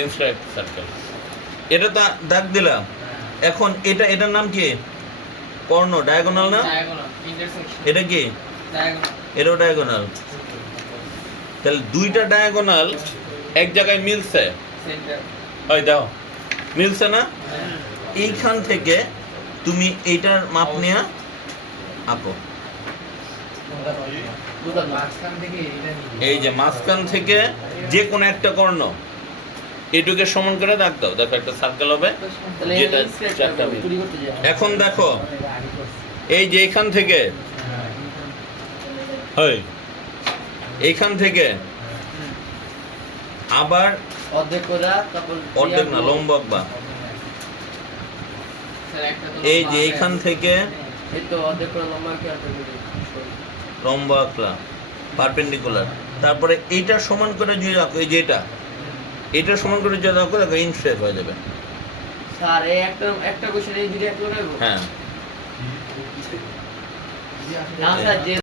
Instruct circle এটা তো দাগ দিলাম। এখন এটা এটার নাম কি? কর্ণ ডায়াগোনাল না? এটা কি? এটাও ডায়াগোনাল তাহলে দুইটা ডায়াগোনাল এক জায়গায় মিলছে? ওই দাও। মিলছে না? এইখান থেকে তুমি এইটার মাপ নেয়া আঁকো। নিয়ে এই যে মাঝখান থেকে যে কোনো একটা কর্ণ। এটুকে সমান করে দাগ দাও। দেখো একটা সার্কেল হবে যেটা চারটা এখন দেখো এই যে এইখান থেকে এইখান থেকে আবার অর্ধেক অর্ধেক না লম্ব আঁকবা স্যার একটা তো এই যে এইখান থেকে লম্বা আঁকলা পারপেন্ডিকুলার তারপরে এইটা সমান করে যদি রাখো এই যে এটা সমান করে যদি রাখো দেখো ইন শেপ হয়ে যাবে। স্যার এই একটা একটা কোশ্চেন এই দুটো এক করে হ্যাঁ। না স্যার যে